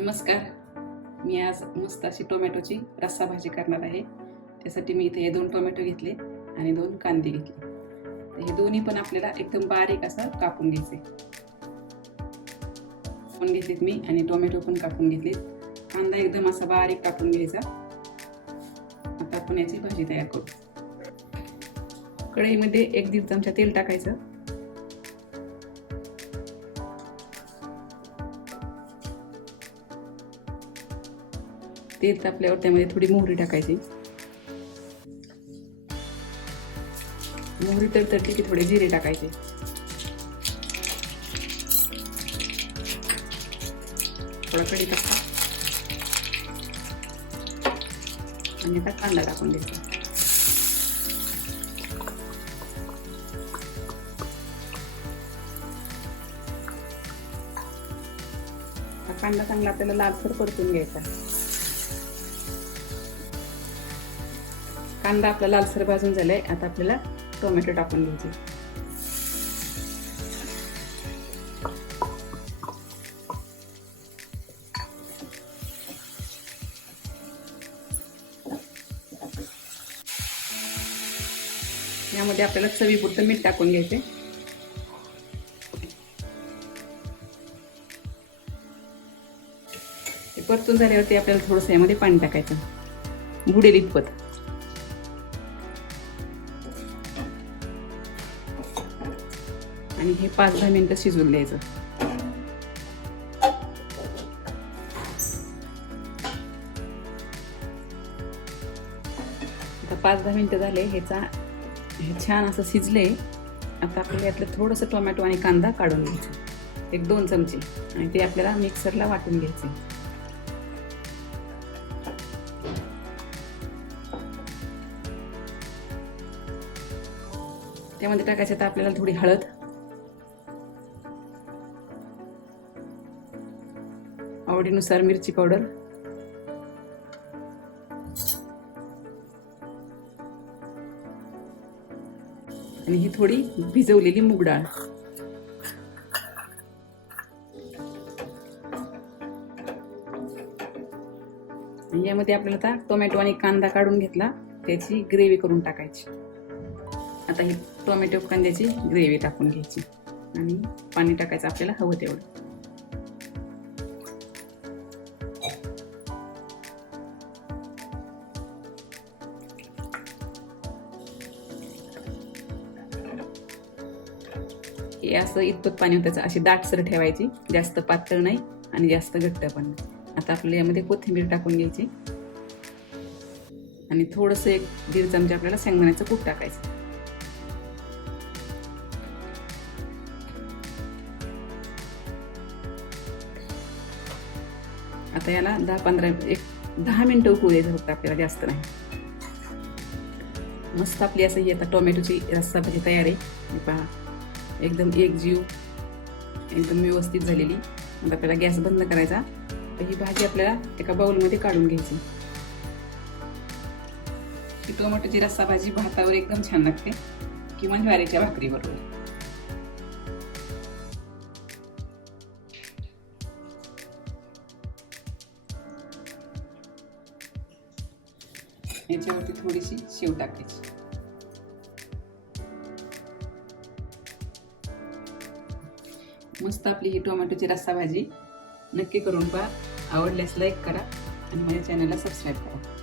नमस्कार. मी आज मस्त अशी टोमॅटोची रस्सा भाजी करणार आहे. त्यासाठी मी इथे हे दोन टोमॅटो घेतले आणि दोन कांदे घेतले. तर हे दोन्ही पण आपल्याला एकदम बारीक असं कापून घ्यायचे. कापून घेतलेत मी आणि टोमॅटो पण कापून घेतलेत. कांदा एकदम असा बारीक कापून घ्यायचा. आता आपण याची भाजी तयार करू. कढईमध्ये एक दीड चमचा तेल टाकायचं. तेल तापल्यावर त्यामध्ये थोडी मोहरी टाकायची. मोहरी तर की थोडे जिरे टाकायचे. थोडा कढीपत्ता. आणि आता कांदा टाकून द्यायचा हा कांदा चांगला आपल्याला लालसर परतून घ्यायचा. कांदा आपला लालसर भाजून झालाय. आता आपल्याला टोमॅटो टाकून घ्यायचे. यामध्ये आपल्याला चवीपुरतं मीठ टाकून घ्यायचे ते परतून झाल्यावरती आपल्याला थोडंसं यामध्ये पाणी टाकायचं. बुडेल इतपत. आणि हे पाच दहा मिनिटं शिजवून द्यायचं आता पाच दहा मिनिटं झाले ह्याचा हे छान असं शिजले आता आपल्याला यातलं थोडंसं टोमॅटो आणि कांदा काढून घ्यायचा. एक दोन चमचे. आणि ते आपल्याला मिक्सरला वाटून घ्यायचे त्यामध्ये टाकायचे तर आपल्याला थोडी हळद. आवडीनुसार मिरची पावडर. आणि ही थोडी भिजवलेली मूग डाळ. यामध्ये आपल्याला आता टोमॅटो आणि कांदा काढून घेतला त्याची ग्रेव्ही करून टाकायची. आता ही टोमॅटो कांद्याची ग्रेव्ही टाकून घ्यायची. आणि पाणी टाकायचं आपल्याला हवं तेवढं. हे असं इतपत पाणी होतं अशी दाटसर ठेवायची जास्त पातळ नाही आणि जास्त घट्ट पण नाही. आता आपल्याला यामध्ये कोथिंबीर टाकून घ्यायची. आणि थोडंसं एक दीड चमचे आपल्याला शेंगदाण्याचं कूट टाकायचं. आता याला दहा पंधरा एक दहा मिनटं उकळू द्यायचं फक्त आपल्याला जास्त नाही. मस्त आपली असं ही आता टोमॅटोची रस्सा भाजी तयार आहे. पहा. एकदम एक जीव एकदम व्यवस्थित झालेली. मग आपल्याला गॅस बंद करायचा. तर ही भाजी आपल्याला एका बाउलमध्ये काढून घ्यायची. ही टोमॅटोची रस्सा भाजी भातावर एकदम छान लागते. किंवा ज्वारीच्या भाकरीबरोबर. याच्यावरती थोडीशी शेव टाकायची. मस्त आपली ही टोमॅटोची रस्सा भाजी नक्की करून पहा. आवडल्यास लाईक करा आणि माझ्या चॅनलला सबस्क्राईब करा.